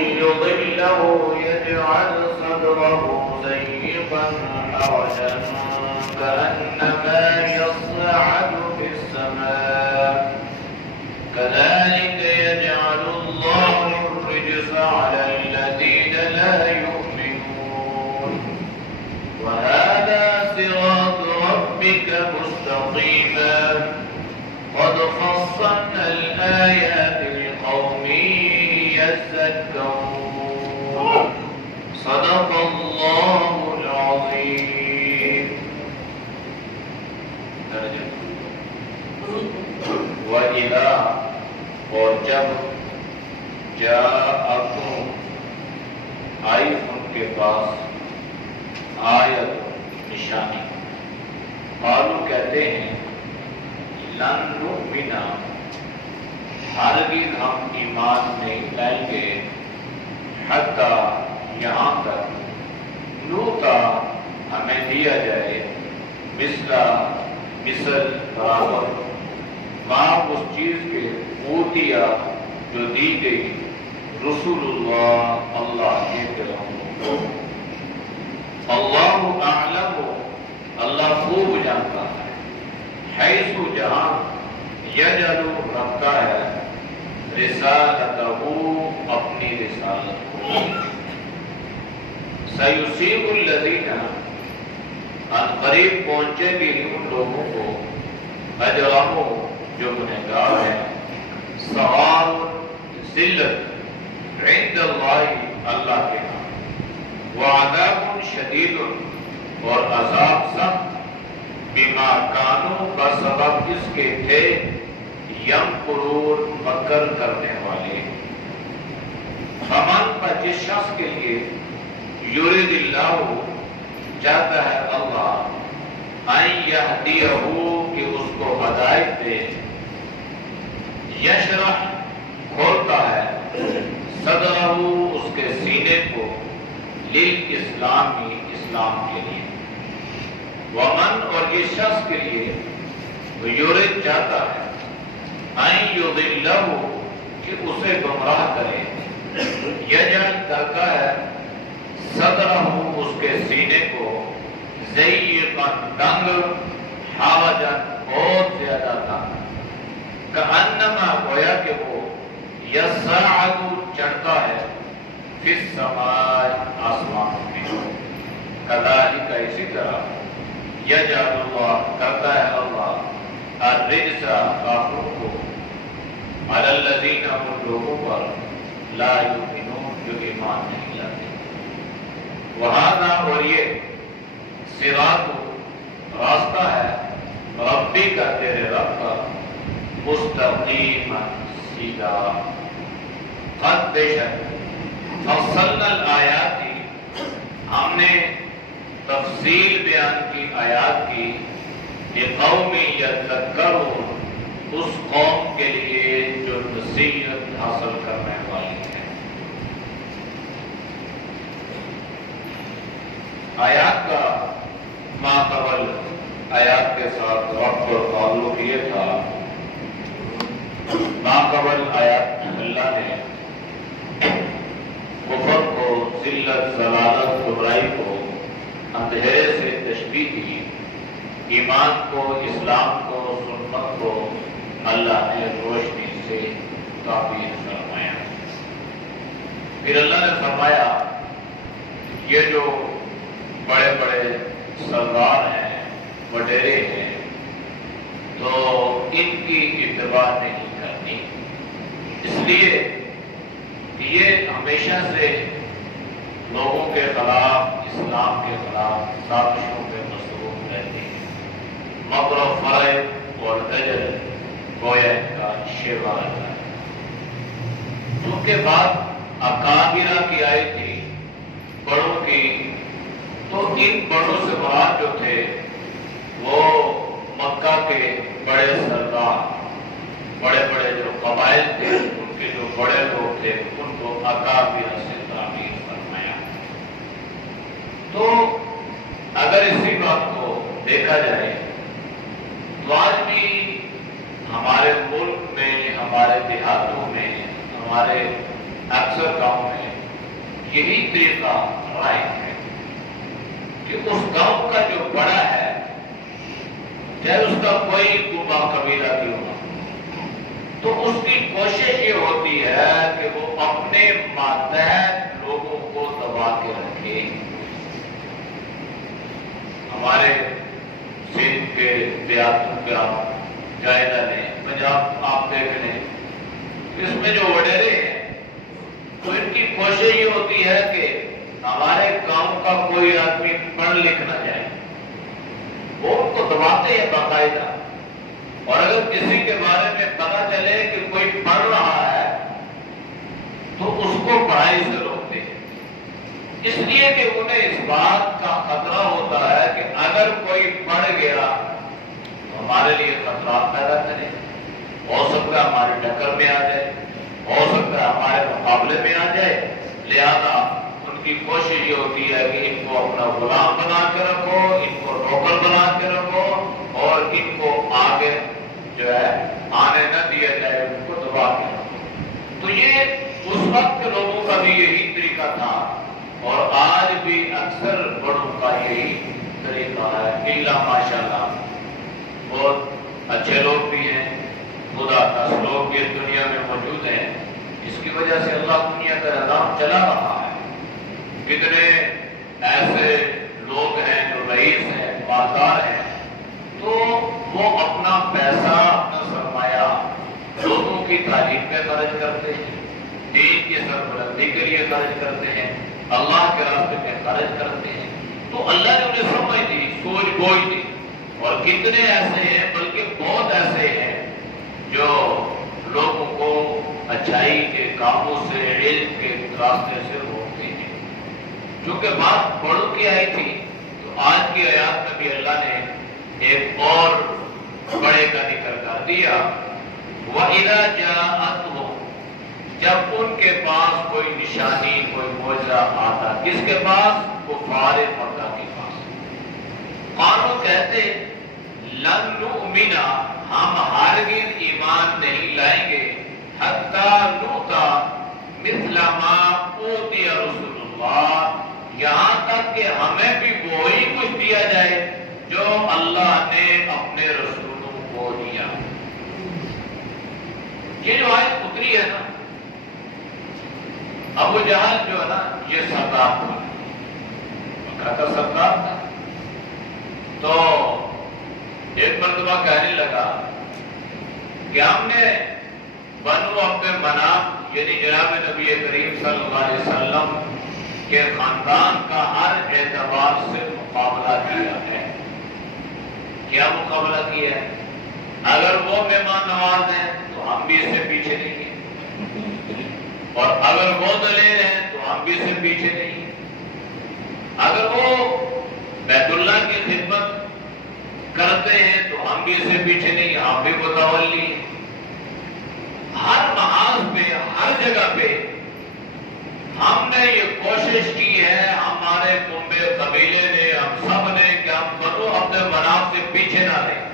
يضله يجعل صدره ضيقا حرجا كأنما يصعد في السماء كذلك يجعل الله الرجس على الذين لا يؤمنون وهذا صراط ربك مستقيما قد فصلنا الآيات لقوم يذكرون صدق الله العظيم. وَإِذَا اور جب جاءکم آئی ان کے پاس آیت نشانی قالوا کہتے ہیں لن نؤمن ہرگز ہم ایمان نہیں لائیں گے حتی یہاں تک نوتا ہمیں دیا جائے مثل برابر ماں اس چیز کے اوتیا جو دی گئی رسول اللہ کے پیغمبروں کو اللہ اعلم اللہ خوب جانتا ہے حیث جہاں یجعل رکھتا ہے رسالتہ اپنی رسالت کو سیصیب الذین ان قریب پہنچے گی ان لوگوں کو اجرموا جو گنہگار ہیں سواء ذلت عند اللہ اللہ کے ہاں وعذاب شدید اور عذاب سخت بما کانوا بسبب اس کے تھے یمکرون مکر کرنے والے فمن پر جس شخص کے لیے یرید اللہ چاہتا ہے اللہ ان یہدیہ کہ اس کو ہدایت دے یشرح کھولتا ہے صدرہ اس کے سینے کو للاسلامی اسلام کے لیے ومن اور یہ شخص کے لیے یرید چاہتا ہے ان یضلہ کہ اسے گمراہ کرے یجعل کرتا ہے صدرہ اس کے سینے کو ضیقا تنگ حرجا بہت زیادہ تنگ کأنما گویا کہ وہ یصعد چڑھتا ہے فی السماء آسمان میں کذالک اسی طرح یجعل اللہ کرتا ہے اللہ الرجس کافروں کو علی الذین ان لوگوں پر لا یؤمنون جو ایمان نہیں لاتے وہذا اور یہ صراط راستہ ہے ربی کا تیرے رب کا مستقیم سیدھا قد بے شک فصلنا الآیات ہم نے تفصیل بیان کی آیات کی لقوم یذکرون اس قوم کے لیے جو نصیحت حاصل کرنے والی ہے. آیات کا ماقبل آیات کے ساتھ ربط اور تعلق یہ تھا ماقبل آیات اللہ نے کفر کو ذلت ضلالت گمراہی کو اندھیرے سے تشبیہ کی ایمان کو اسلام کو سنت کو اللہ نے روشنی سے تعبیر فرمایا. پھر اللہ نے فرمایا یہ جو بڑے بڑے سردار ہیں وڈیرے ہیں تو ان کی اتباع نہیں کرنی اس لیے یہ ہمیشہ سے لوگوں کے خلاف اسلام کے خلاف سازشوں پہ مصروف رہتے ہیں. مکر و فریب اور دجل گویا کا شیوا رہتا ہے. ان کے بعد اکابرہ کی آئی تھی بڑوں کی تو ان بڑوں سے مراد جو تھے وہ مکہ کے بڑے سردار بڑے بڑے جو قبائل تھے ان کے جو بڑے لوگ تھے ان کو اکابرہ سے تعبیر فرمایا. تو اگر اسی بات کو دیکھا جائے تو آج بھی ہمارے ملک میں ہمارے دیہاتوں میں ہمارے اکثر گاؤں میں یہی طریقہ رائے ہے کہ اس گاؤں کا جو بڑا ہے، چاہے اس کا کوئی گنبا قبیلہ کیوں ہو، تو اس کی کوشش یہ ہوتی ہے کہ وہ اپنے ماتحت لوگوں کو دبا کے رکھے۔ ہمارے سندھ کے دیہاتوں کا جائزہ لیں، پنجاب آپ دیکھ لیں، اس میں جو وڈیرے ہیں تو ان کی کوشش یہ ہوتی ہے کہ ہمارے گاؤں کا کوئی آدمی پڑھ لکھ نہ جائے، وہ ان کو دباتے ہیں باقاعدہ، اور اگر کسی کے بارے میں پتہ چلے کہ کوئی پڑھ رہا ہے تو اس کو پڑھائی سے روکتے ہیں، اس لیے کہ انہیں اس بات کا خطرہ ہوتا ہے کہ اگر کوئی پڑھ گیا تو ہمارے لیے خطرات پیدا کرے، ہو سکتا ہے ہمارے ٹکر میں آ جائے، ہو سکتا ہے ہمارے مقابلے میں آ جائے، لہذا ان کی کوشش یہ ہوتی ہے کہ ان کو اپنا غلام بنا کے رکھو، ان کو نوکر بنا کے رکھو، اور ان کو آگے جو ہے آنے نہ دیا جائے، ان کو دبا کے رکھو۔ تو یہ اس وقت کے لوگوں کا بھی یہی طریقہ تھا، اور آج بھی اکثر بڑوں کا یہی طریقہ ہے۔ الا ماشاءاللہ بہت اچھے لوگ بھی ہیں، خدا کا لوگ بھی اس دنیا میں موجود ہیں، اس کی وجہ سے اللہ دنیا کا نظام چلا رہا ہے۔ کتنے ایسے لوگ ہیں جو رئیس ہیں، مالدار ہیں، تو وہ اپنا پیسہ، اپنا سرمایہ لوگوں کی تعلیم میں خرچ کرتے ہیں، دین کی سربلندی کے لیے خرچ کرتے ہیں، اللہ کے راستے میں خرچ کرتے ہیں، تو اللہ نے انہیں سمجھ دی، سوچ بوجھ دی۔ اور کتنے ایسے ہیں، بلکہ بہت ایسے ہیں جو لوگوں کو اچھائی کے کاموں سے، علم کے راستے سے روکتے ہیں۔ چونکہ بات بڑوں کی آئی تھی تو آج کی آیات میں بھی اللہ نے ایک اور بڑے کا ذکر کر دیا۔ وَإِذَا جَاءَتْهُمْ، جب ان کے پاس کوئی نشانی، کوئی معجزہ آتا، کس کے پاس؟ کفار مکہ کے پاس۔ قالوا، کہتے لن نؤمن، ہم ہرگز ایمان نہیں لائیں گے، حتی نؤتی مثل ما اوتی رسول اللہ، یہاں تک کہ ہمیں بھی وہی کچھ دیا جائے جو اللہ نے اپنے رسولوں کو دیا۔ یہ جو آیت اتری ہے نا، ابو جہل جو ہے نا، یہ سردار تھا، مکہ کا سردار تھا، تو ایک مرتبہ کہنے لگا کہ ہم نے بنو عبد مناف یعنی جناب نبی کریم صلی اللہ علیہ وسلم کے خاندان کا ہر اعتبار سے مقابلہ کیا ہے۔ کیا مقابلہ کیا ہے؟ اگر وہ مہمان نواز ہیں تو ہم بھی اس سے پیچھے نہیں ہیں، اور اگر وہ دلیر ہیں تو ہم بھی اس سے پیچھے نہیں ہیں، اگر وہ بیت اللہ کی خدمت کرتے ہیں تو ہم بھی اس سے پیچھے نہیں، ہم بھی متولی ہیں۔ ہر محاذ پہ، ہر جگہ پہ ہم نے یہ کوشش کی ہے، ہمارے کنبے قبیلے نے، ہم سب نے، کہ ہم بنو عبد مناف سے پیچھے نہ رہیں،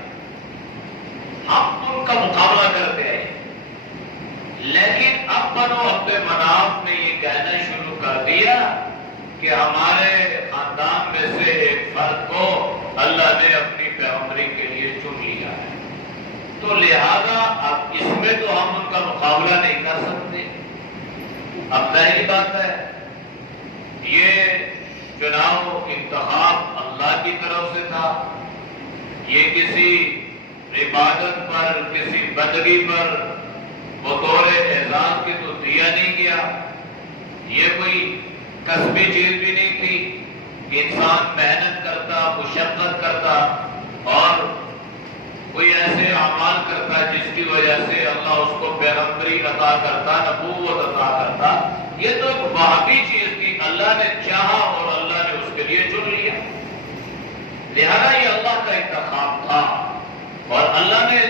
ہم ان کا مقابلہ کرتے ہیں۔ لیکن اب بنو عبد مناف نے یہ کہنا شروع کر دیا کہ ہمارے خاندان میں سے ایک فرد کو اللہ نے اپنی پیغمبری کے لیے چن لیا ہے، تو لہذا اب اس میں تو ہم ان کا مقابلہ نہیں کر سکتے۔ اب ظاہری بات ہے، یہ چناؤ انتخاب اللہ کی طرف سے تھا، یہ کسی عبادت پر، کسی بندگی پر بطور اعزاز کے تو دیا نہیں گیا، یہ کوئی کسبی چیز بھی نہیں تھی کہ انسان محنت کرتا، مشقت کرتا اور کوئی ایسے اعمال کرتا جس کی وجہ سے اللہ اس کو پیغمبری عطا کرتا، نبوت عطا کرتا۔ یہ تو ایک وہابی چیز تھی، اللہ نے چاہا اور اللہ نے اس کے لیے چن لیا، لہذا یہ اللہ کا انتخاب تھا، اور اللہ نے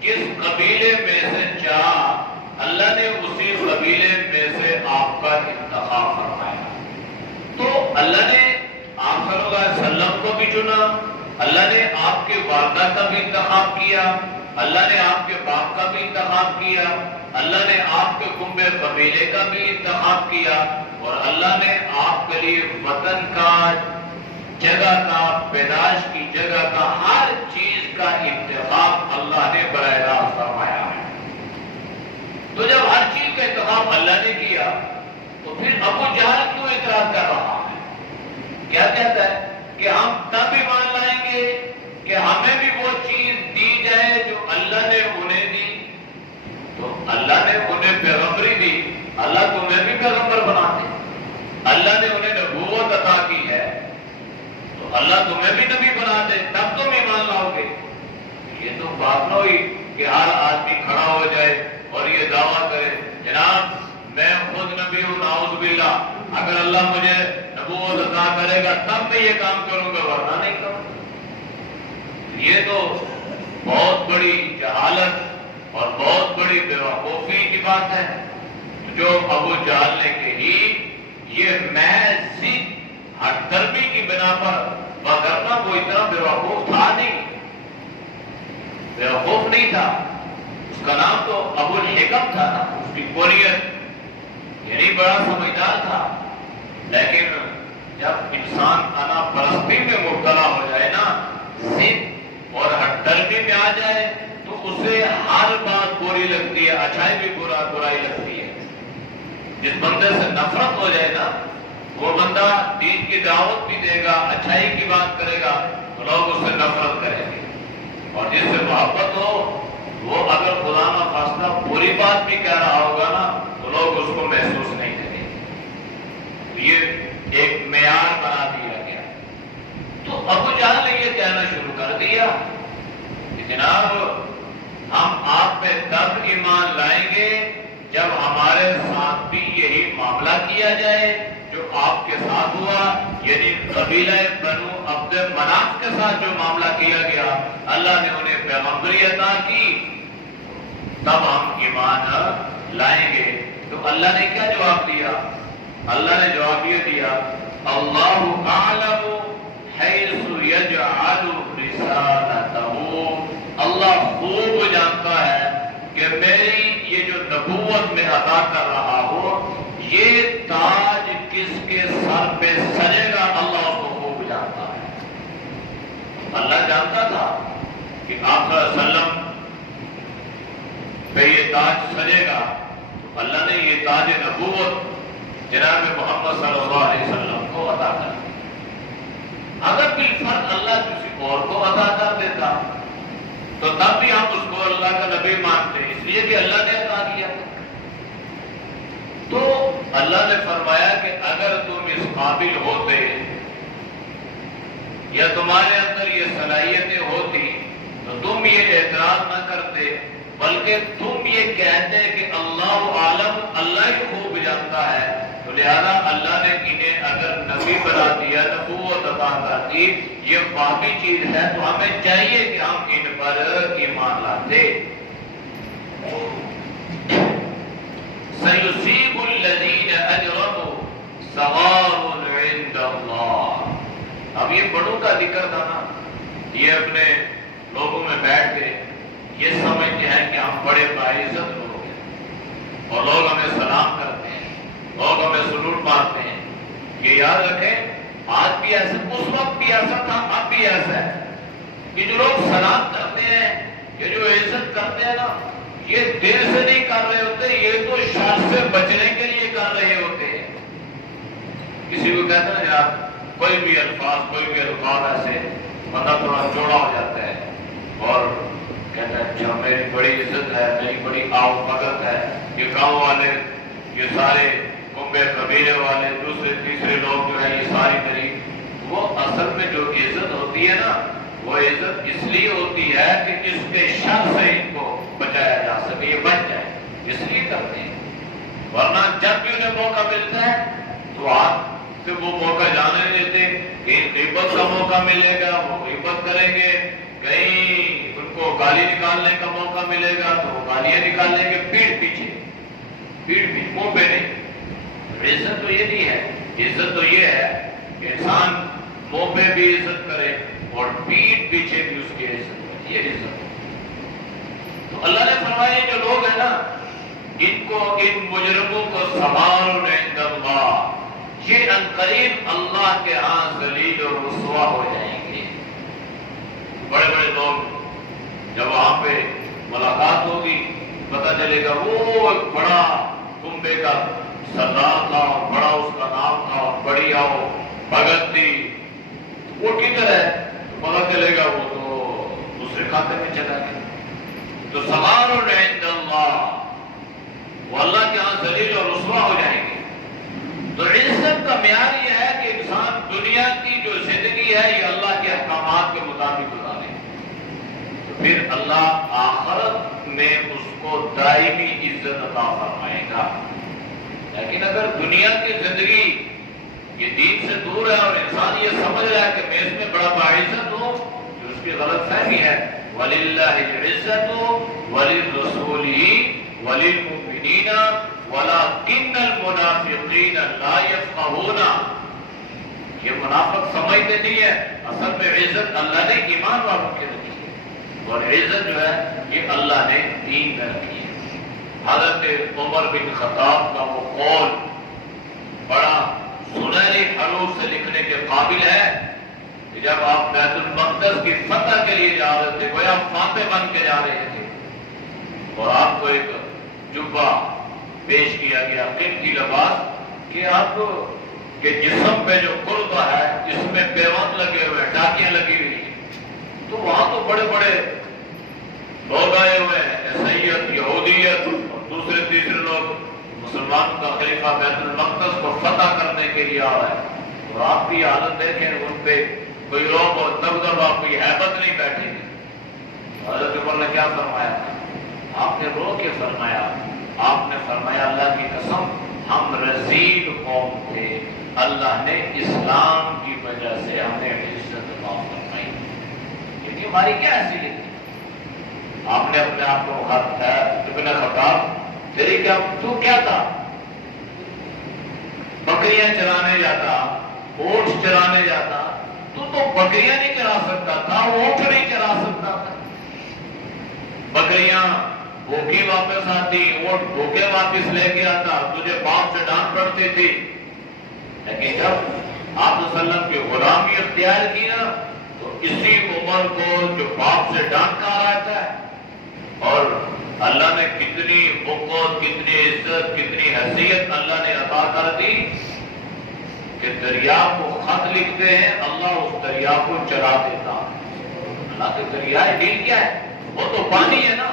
جس قبیلے میں سے چاہا، اللہ نے اسی قبیلے میں سے آپ کا انتخاب فرمایا۔ تو اللہ نے آپ صلی اللہ علیہ وسلم کو بھی چنا، اللہ نے آپ کے والدہ کا بھی انتخاب کیا، اللہ نے آپ کے باپ کا بھی انتخاب کیا، اللہ نے آپ کے کنبے قبیلے کا بھی انتخاب کیا اور اللہ نے آپ کے لیے وطن کا، جگہ کا، پیدائش کی جگہ کا، ہر چیز کا انتخاب اللہ نے براہ راست فرمایا ہے۔ تو جب ہر چیز کا انتخاب اللہ نے کیا تو پھر ابو جہل کیوں اعتراض کر رہا ہے؟ کیا کہتا ہے کہ ہم تب ایمان لائیں گے کہ ہمیں بھی وہ چیز دی جائے جو اللہ نے انہیں دی۔ تو اللہ نے انہیں پیغمبری دی، اللہ تمہیں بھی پیغمبر بنا دے۔ اللہ نے انہیں نبوت عطا کی ہے تو اللہ تمہیں بھی نبی بنا دے، تب تم ایمان لاؤ گے۔ یہ تو بات نہ ہوئی کہ ہر آدمی کھڑا ہو جائے اور یہ دعویٰ کرے جناب میں خود نبی ہوں، نعوذ باللہ، اگر اللہ مجھے نبوت عطا کرے گا تب میں یہ کام کروں گا ورنہ نہیں کروں۔ یہ تو بہت بڑی جہالت اور بہت بڑی بیوقوفی کی بات ہے جو ابو جہل نے کہی۔ یہ محض ہٹ درمی کی بنا پر، وگرنہ وہ اتنا بیوقوف تھا نہیں، بیوقوف نہیں تھا۔ اس کا نام تو ابو الحکم تھا نا، اس کی کنیت، یعنی بڑا سمجھدار تھا۔ لیکن جب انسان انا پرستی میں مبتلا ہو جائے نا، ضد اور ہٹ درمی میں آ جائے تو اسے ہر بات بری لگتی ہے، اچھائی بھی برائی لگتی ہے۔ جس بندے سے نفرت ہو جائے نا، وہ بندہ دین کی دعوت بھی دے گا، اچھائی کی بات کرے گا تو لوگ اس سے نفرت کریں گے، اور جس سے محبت ہو وہ اگر خدا نہ خواستہ بری بات بھی کہہ رہا ہوگا نا تو لوگ اس کو محسوس نہیں کریں گے۔ یہ ایک معیار بنا دیا گیا۔ تو ابو جہل نے یہ کہنا شروع کر دیا کہ جناب ہم آپ پہ تب ایمان لائیں گے جب ہمارے ساتھ بھی یہی معاملہ کیا جائے جو آپ کے ساتھ ہوا، یعنی قبیلہ بنو عبد مناف کے ساتھ جو معاملہ کیا گیا، اللہ نے انہیں پیغمبری عطا کی، تب ہم ایمان لائیں گے۔ تو اللہ نے کیا جواب دیا؟ اللہ نے جواب یہ دیا اللہ اعلم حیث یجعل رسالتہ، اللہ خوب جانتا ہے کہ میری یہ جو نبوت میں عطا کر رہا ہوں یہ تاج کس کے سر پہ سجے گا، اللہ اس کو خوب جانتا ہے۔ اللہ جانتا تھا کہ آپ صلی اللہ علیہ وسلم پہ یہ تاج سجے گا، تو اللہ نے یہ تاج نبوت جناب محمد صلی اللہ علیہ وسلم کو عطا کر دیا۔ اگر بالفرض اللہ کسی اور کو عطا کر دیتا تو تب بھی ہم اس کو اللہ کا نبی مانتے، اس لیے کہ اللہ نے عطا کیا تھا۔ تو اللہ نے فرمایا کہ اگر تم اس قابل ہوتے یا تمہارے اندر یہ صلاحیتیں ہوتی تو تم یہ اعتراض نہ کرتے، بلکہ تم یہ کہتے کہ اللہ عالم، اللہ ہی خوب جانتا ہے، تو لہذا اللہ نے انہیں اگر نبی بنا دیا، نبوت عطا کر دی، یہ باقی چیز ہے تو ہمیں چاہیے کہ ہم ان پر ایمان لاتے۔ سَيُصِيبُ الَّذِينَ أَجْرَمُوا صَغَارٌ عِندَ اللَّهِ۔ اب یہ بڑوں کا ذکر تھا نا، یہ اپنے لوگوں میں بیٹھ کے یہ سمجھتے ہیں کہ ہم بڑے باعزت لوگ ہیں اور لوگ ہمیں سلام کرتے ہیں، لوگ ہمیں سلوٹ مارتے ہیں۔ یہ یاد رکھیں آج بھی ایسا، اس وقت بھی ایسا تھا، اب بھی ایسا ہے کہ جو لوگ سلام کرتے ہیں، یہ جو عزت کرتے ہیں نا، یہ دل سے نہیں کر رہے ہوتے، یہ تو شر سے بچنے کے لیے کر رہے ہوتے ہیں۔ کسی کو کہتے ہیں یار کوئی بھی الفاظ ایسے بندہ تھوڑا چوڑا ہو جاتا ہے اور کہتا ہے اچھا میری بڑی عزت ہے، میری بڑی آؤ بھگت ہے، یہ گاؤں والے، یہ سارے کنبے قبیلے والے، دوسرے تیسرے لوگ جو ہے یہ ساری میری۔ وہ اصل میں جو عزت ہوتی ہے نا، وہ عزت اس لیے ہوتی ہے کہ اس کے شر سے ان کو بچایا جا سکے، یہ بچ جائے، اس لیے کرتے ہیں۔ ورنہ جب بھی انہیں موقع ملتا ہے تو آپ سے وہ موقع جانے نہیں دیتے، کہیں غیبت کا موقع ملے گا وہ غیبت کریں گے، کہیں ان کو گالی نکالنے کا موقع ملے گا تو وہ گالیاں نکالیں گے، پیڑ پیچھے منہ پہ نہیں۔ عزت تو یہ نہیں ہے، عزت تو یہ ہے کہ انسان منہ پہ بھی عزت کرے اور پیٹ پیچھے بھی اس کی عزت کرے، یہ عزت۔ تو اللہ نے فرمایا جو لوگ ہیں نا ان کو ان مجرموں کو سوال عند اللہ، یہ عنقریب اللہ کے ہاں ذلیل اور رسوا ہو جائیں گے۔ بڑے بڑے لوگ جب وہاں پہ ملاقات ہوگی پتہ چلے گا وہ ایک بڑا کنبے کا سردار تھا اور بڑا اس کا نام تھا اور بڑی آؤ بھگت تھی، وہ کدھر ہے؟ تو پتہ چلے گا وہ تو دوسرے کھاتے میں چلا گیا۔ تو سوال عند اللہ، وہ اللہ کے ہاں ذلیل اور رسوا ہو جائیں گے۔ تو عزت کا معیار یہ ہے کہ انسان دنیا کی جو زندگی ہے یہ اللہ کے احکامات کے مطابق گزارے، تو پھر اللہ آخرت میں اس کو دائمی عزت عطا فرمائے گا۔ لیکن اگر دنیا کی زندگی یہ دین سے دور ہے اور انسان یہ سمجھ رہا ہے کہ میں اس میں بڑا باعزت ہوں، جو اس کی غلط فہمی ہے۔ وَلِلَّهِ الْعِزَّةُ وَلِلرَّسُولِهِ وَلِلْمُؤْمِنِينَ وَلَكِنَّ الْمُنَافِقِينَ لَا يَفْقَهُونَ، یہ منافق سمجھتے نہیں ہے، اصل میں عزت اللہ نے ایمان والوں کے رکھی ہے، اور عزت جو ہے یہ اللہ نے دین میں رکھی ہے۔ حضرت عمر بن خطاب کا وہ قول بڑا سنہری حروف سے لکھنے کے قابل ہے کہ جب آپ بیت المقدس کی فتح کے لیے جا رہے تھے، گویا فاتح بن کے جا رہے تھے، اور آپ کو ایک جبہ پیش کیا گیا، قیمتی لباس، کہ آپ کے جسم پہ جو کرتا ہے اس میں پیوند لگے ہوئے، ٹاکیاں لگی ہوئی ہیں۔ تو وہاں تو بڑے بڑے لوگ آئے ہوئے ہیں، عیسائیت، یہودیت اور دوسرے تیسرے لوگ، مسلمان کا خلیفہ بیت المقدس کو فتح کرنے کے لیے آ رہا ہے، اور آپ کی حالت دیکھیں، ان پہ کوئی روب اور دبدبہ، کوئی ہیبت نہیں بیٹھی ہے۔ حضرت عمر نے کیا فرمایا؟ آپ نے رو کے فرمایا، آپ نے فرمایا اللہ کی قسم ہم رذیل قوم تھے، اللہ نے اسلام کی وجہ سے ہمیں عزت عطا فرمائی، لیکن ہماری کیا حیثیت تھی؟ آپ نے اپنے آپ کو مخاطب ابن خطاب، تیری کیا، تو کیا تھا؟ بکریاں چرانے جاتا، اونٹ چرانے جاتا، تو بکریاں نہیں چرا سکتا تھا، اونٹ نہیں چرا سکتا تھا۔ بکریاں بھوکی واپس آتی، اونٹ بھوکے واپس لے کے آتا، تجھے باپ سے ڈانٹ پڑتی تھی۔ لیکن جب آپ صلی اللہ علیہ وسلم کی غلامی اختیار کی نا، تو اسی عمر کو جو باپ سے ڈانٹ کر رہا تھا، اور اللہ نے کتنی وقت، کتنی عزت، کتنی حیثیت اللہ نے عطا کر دی کہ دریا کو خط لکھتے ہیں، اللہ اس دریا کو چلا دیتا۔ اللہ کے دریائے دل کیا ہے؟ وہ تو پانی ہے نا،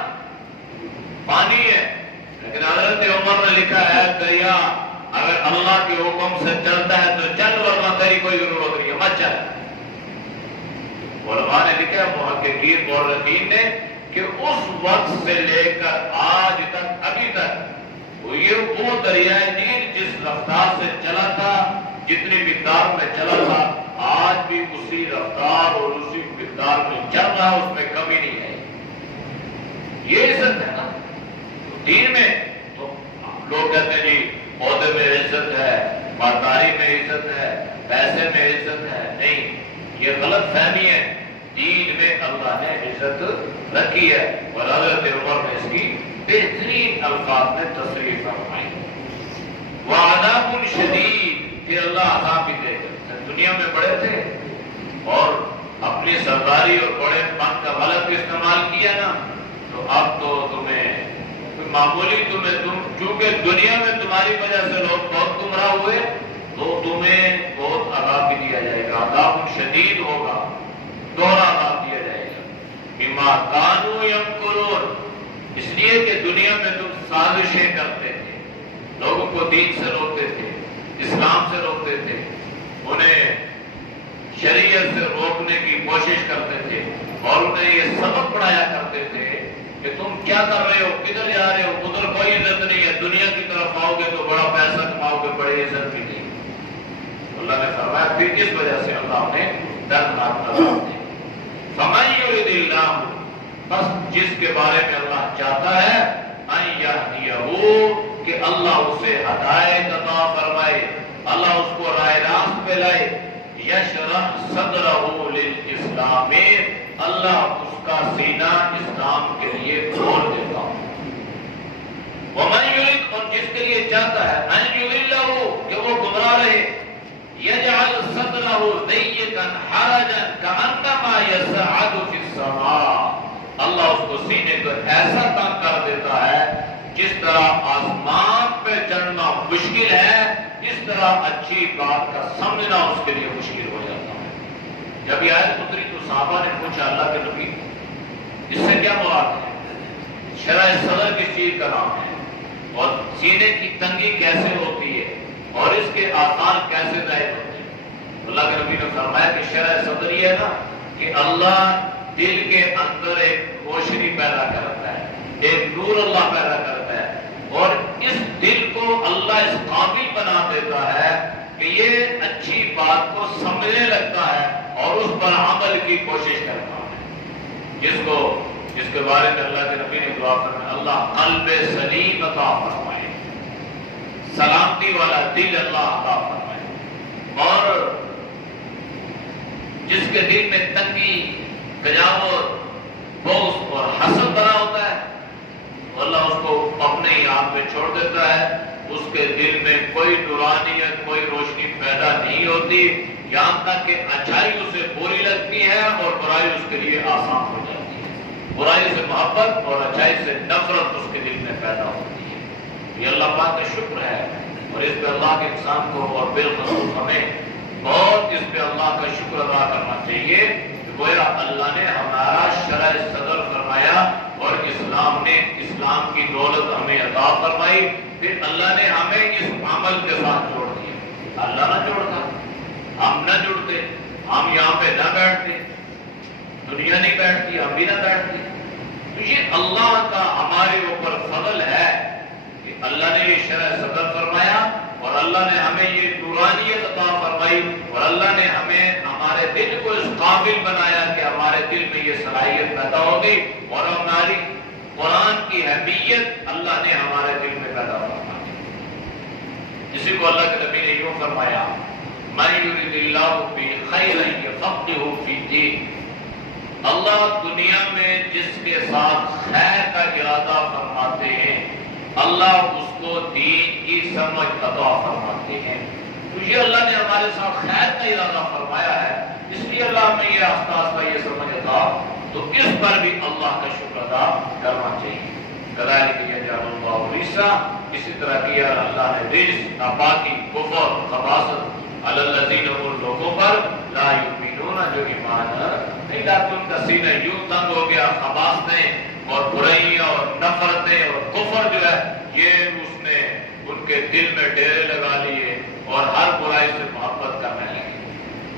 پانی ہے، لیکن حضرت عمر نے لکھا ہے دریا اگر اللہ کے حکم سے چلتا ہے تو چل، ورنہ تیری کوئی ضرورت نہیں ہے، مت چل۔ علماء نے لکھا، محققین مورخین نے، کہ اس وقت سے لے کر آج تک، ابھی تک وہ دریائے نیل جس رفتار سے چلا تھا، جتنی مقدار میں چلا تھا، آج بھی اسی رفتار اور اسی مقدار میں چل رہا، اس میں کمی نہیں ہے۔ یہ عزت ہے نا دین میں۔ تو لوگ کہتے ہیں جی عہدے میں عزت ہے، مالداری میں عزت ہے، پیسے میں عزت ہے، نہیں، یہ غلط فہمی ہے۔ دین میں اللہ نے عزت رکھی ہے، اور حضرت عمر نے اس کی بہترین الفاظ میں تصریح فرمائی۔ وعذاب شدید، پھر اللہ عذاب بھی دے گا۔ دنیا میں بڑے تھے اور اپنی سرداری اور بڑے پن کا غلط استعمال کیا نا، تو اب تو تمہیں معمولی چونکہ دنیا میں تمہاری وجہ سے لوگ بہت گمراہ ہوئے، تو تمہیں بہت عذاب بھی دیا جائے گا، عذاب شدید ہوگا، دوہرا عذاب دیا جائے گا۔ بما کانوا یمکرون، اس لیے کہ دنیا میں تم سازشیں کرتے تھے، لوگوں کو دین سے روکتے تھے، اسلام سے روکتے تھے، انہیں شریعت سے روکنے کی کوشش کرتے تھے، اور انہیں یہ سبق پڑھایا کرتے تھے کہ تم کیا کر رہے ہو، کدھر جا رہے ہو، ادھر کوئی عزت نہیں ہے، دنیا کی طرف آؤ گے تو بڑا پیسہ کماؤ گے، بڑی عزت بھی نہیں۔ اللہ نے فرمایا پھر کس وجہ سے اللہ نے دردناک عذاب دیا۔ فَمَن يُرِدِ اللَّهُ، بس جس کے بارے میں اللہ چاہتا ہے، أَن يَهْدِيَهُ، کہ اللہ اسے ہدایت عطا فرمائے، اللہ اس کو راہ راست پہ لائے، يَشْرَحْ صَدْرَهُ لِلْإِسْلَامِ، اللہ اس کا سینہ اسلام کے لیے کھول دیتا ہوں۔ وَمَن حرجا كأنما يصعد في السماء. اللہ اس کو سینے کو ایسا تنگ کر دیتا ہے جس طرح آسمان پہ چڑھنا مشکل ہے، اس طرح اچھی بات کا سمجھنا اس کے لیے مشکل ہو جاتا ہے. جب یہ آیت اتری تو صحابہ نے پوچھا اللہ کے نبی اس سے کیا مراد ہے؟ شرح صدر کس چیز کا نام ہے اور سینے کی تنگی کیسے ہوتی ہے اور اس کے آثار کیسے ظاہر ہوتے ہیں؟ اللہ کے نبی نے فرمایا کہ شرح صدر یہ ہے نا کہ اللہ دل کے اندر ایک روشنی پیدا کرتا ہے، ایک نور اللہ پیدا کرتا ہے اور اس دل کو اللہ اس قابل بنا دیتا ہے کہ یہ اچھی بات کو سمجھنے لگتا ہے اور اس پر عمل کی کوشش کرتا ہے. جس کے بارے میں اللہ کے نبی نے دعا فرمایا اللہ قلب سلیم عطا فرمائے، سلامتی والا دل اللہ عطا فرمائے. اور جس کے دل میں تنگی، تجاوز، بغض اور حسد بنا ہوتا ہے اللہ اس کو اپنے ہی آپ میں چھوڑ دیتا ہے. اس کے دل میں کوئی نورانیت، کوئی روشنی پیدا نہیں ہوتی، یہاں تک کہ اچھائی اسے بری لگتی ہے اور برائی اس کے لیے آسان ہو جاتی ہے. برائی سے محبت اور اچھائی سے نفرت اس کے دل میں پیدا ہوتی ہے. یہ اللہ پاک کا شکر ہے اور اس پہ اللہ کے انسان کو اور بالخصوص ہمیں بہت اس پہ اللہ کا شکر ادا کرنا چاہیے. گویا اللہ نے ہمارا شرح صدر فرمایا اور اسلام نے اسلام کی دولت ہمیں عطا فرمائی، پھر اللہ نے ہمیں اس عمل کے ساتھ جوڑ دیا. اللہ نہ جوڑتا ہم نہ جڑتے، ہم یہاں پہ نہ بیٹھتے، دنیا نہیں بیٹھتی، ہم بھی نہ بیٹھتے. تو یہ اللہ کا ہمارے اوپر فضل ہے کہ اللہ نے یہ شرح صدر فرمایا اور اللہ نے ہمیں یہ نورانیت عطا فرمائی اور اللہ نے ہمیں ہمارے دل کو اس قابل بنایا کہ ہمارے دل میں یہ صلاحیت پیدا ہوگی اور ہماری قرآن کی اہمیت اللہ نے ہمارے دل میں پیدا فرمائی. اسی کو اللہ کے نبی نے یوں فرمایا مَن يُرِدِ اللَّهُ بِهِ خَيْرًا يُفَقِّهُ فِي الدِّينِ. اللہ دنیا میں جس کے ساتھ خیر کا ارادہ فرماتے ہیں اللہ اس کو دین کی سمجھ عطا فرماتے ہیں. تو یہ اللہ نے ہمارے ساتھ خیر کا ارادہ فرمایا ہے، اس لیے اللہ ہمیں یہ آہستہ آہستہ یہ سمجھ عطا، تو اس پر بھی اللہ کا شکر ادا کرنا چاہیے. کذالک یجعل اللہ الرجس، اسی طرح کیا اللہ نے رجس، ناپاکی، کفر، خباثت علی الذین، ان لوگوں پر لا یؤمنون جو ایمان نہیں لاتے. ان کا سینہ یوں تنگ ہو گیا خباثتیں اور برائیاں اور نفرتیں اور کفر جو ہے یہ اس نے ان کے دل میں ڈیرے لگا لیے اور ہر برائی سے محبت کرنے لگے.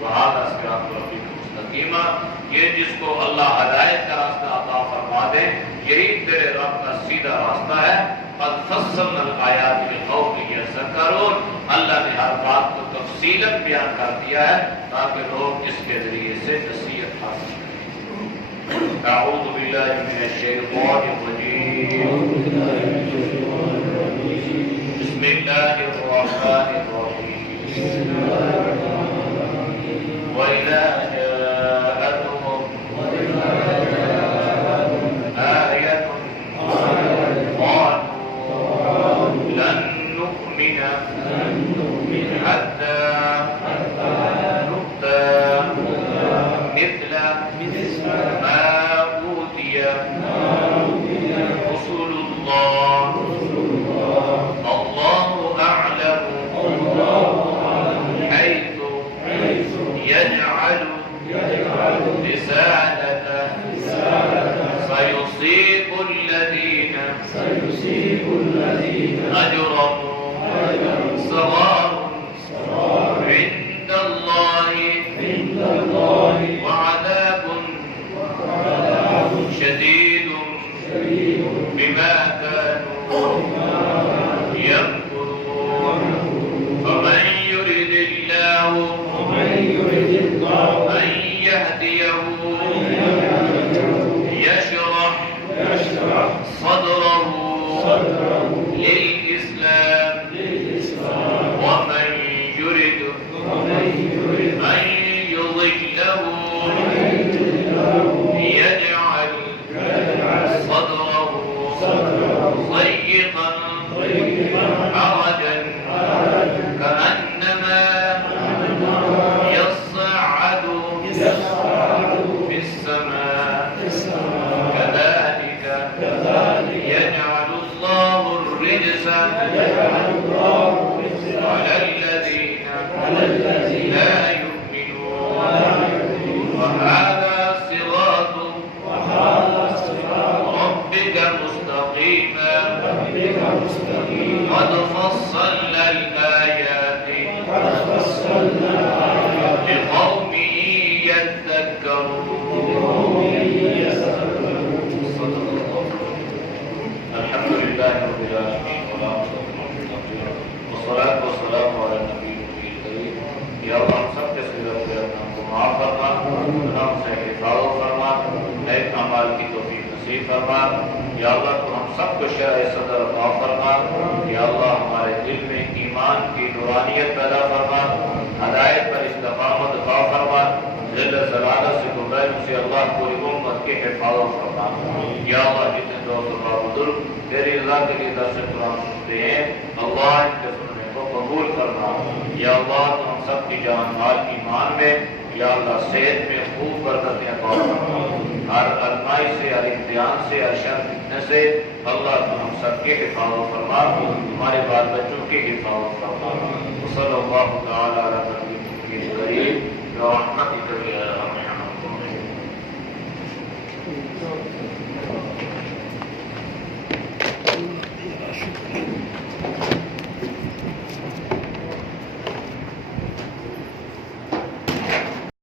وہذا صراط ربک مستقیما، یہ جس کو اللہ ہدایت کا راستہ عطا فرما دے یہی تیرے رب کا سیدھا راستہ ہے. قد فصلنا الآیات لقوم یذکرون، اللہ نے ہر بات کو تفصیلاً بیان کر دیا ہے تاکہ لوگ اس کے ذریعے سے نصیحت حاصل کریں. اعوذ باللہ من الشیطان الرجیم، بسم اللہ الرحمن الرحیم. وَإِذَا جَاءَتْهُمْ آيَةٌ قَالُوا لَن نُّؤْمِنَ حَتَّى نُؤْتَىٰ مِثْلَ مَا أُوتِيَ رُسُلُ اللَّهِ اللَّهُ أَعْلَمُ حَيْثُ يَجْعَلُ رِسَالَتَهُ سَيُصِيبُ الَّذِينَ أَجْرَمُوا صَغَارٌ عِندَ اللَّهِ وَعَذَابٌ شَدِيدٌ بِمَا كَانُوا يَمْكُرُونَ. فَمَن يُرِدِ اللَّهُ أَن يَهْدِيَهُ يَشْرَحْ صَدْرَهُ لِلْإِسْلَامِ وَمَن يُرِدْ أَن يُضِلَّهُ يَجْعَلْ صَدْرَهُ ضَيِّقًا حَرَجًا كَأَنَّمَا يَصَّعَّدُ اعمال کی توفیق نصیب فرما۔ یا اللہ تو ہم سب کو شرح صدر عطا فرما۔ یا اللہ ہمارے دل میں ایمان کی نورانیت پیدا فرما، ہدایت پر استقامت عطا فرما، ذل ضلالت سے گمراہیوں سے اللہ پوری امت کے حفاظت فرما۔ یا اللہ جتنے دوست و بزرگ تیری رضا کے لیے درس قرآن سنتے ہیں، اللہ ان کے سننے کو قبول کرنا۔ یا اللہ تو ہم سب کی جان مال ایمان میں، یا اللہ صحت میں خوب برکتیں عطا فرما، ہر آزمائی سے، ہر امتحان سے، ہر شر فتنے سے اللہ تو ہم سب کے حفاظت فرما، ہمارے بال بچوں کی حفاظت فرما۔ صلی اللہ تعالی علی نبی کریم برحمتک یا ارحم الراحمین۔